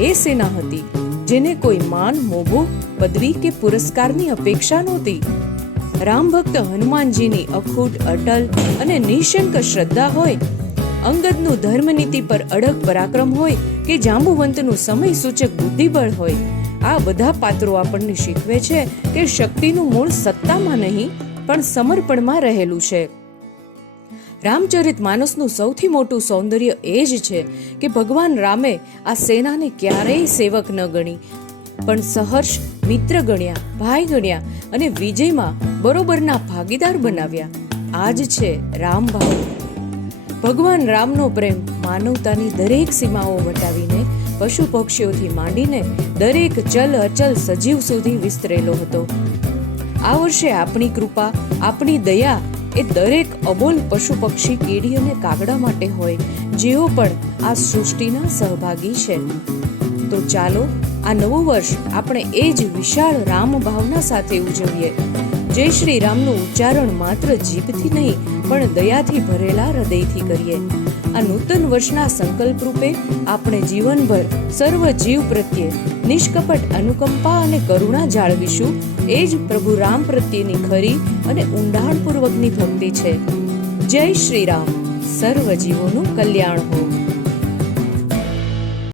એ સેના હતી જેને કોઈ માન, મોભો, પદવી કે પુરસ્કારની અપેક્ષા નહોતી. રામ ભક્ત હનુમાનજીની અખૂટ, અટલ અને નિઃશંક શ્રદ્ધા હોય, અંગદનું ધર્મનીતિ પર અડગ પરાક્રમ હોય કે જાંબુવંતનું સમય સૂચક બુદ્ધિબળ હોય, આ બધા પાત્રો આપણને શીખવે છે કે શક્તિનું મૂળ સત્તામાં નહીં પણ સમર્પણમાં રહેલું છે. રામચરિતમાનસનું સૌથી મોટું સૌંદર્ય એ જ છે કે ભગવાન રામે આ સેનાને ક્યારેય સેવક ન ગણી, પણ સહર્ષ મિત્ર ગણ્યા, ભાઈ ગણ્યા અને વિજયમાં બરોબરના ભાગીદાર બનાવ્યા. આ જ છે રામભાવ. ભગવાન રામનો પ્રેમ માનવતાની દરેક સીમાઓ વટાવીને પશુ પક્ષીઓથી માંડીને દરેક ચલ અચલ સજીવ સુધી વિસ્તરેલો હતો. આ વર્ષે આપણી કૃપા, આપણી દયા એ દરેક અબોલ પશુ પક્ષી, કીડી અને કાગડા માટે હોય, જેઓ પણ આ સૃષ્ટિના સહભાગી છે. તો ચાલો આ નવું વર્ષ આપણે એ જ વિશાળ રામ ભાવના સાથે ઉજવીએ. જય શ્રી રામનું ઉચ્ચારણ માત્ર જીભથી નહીં પણ દયાથી ભરેલા હૃદયથી કરીએ. આ નૂતન વર્ષના સંકલ્પ રૂપે આપણે જીવનભર સર્વ જીવ પ્રત્યે નિષ્કપટ અનુકંપા અને કરુણા જાળવીશું. એ જ પ્રભુ રામ પ્રત્યેની ખરી અને ઊંડાણપૂર્વકની ભક્તિ છે. જય શ્રી રામ. સર્વ જીવોનું કલ્યાણ હો.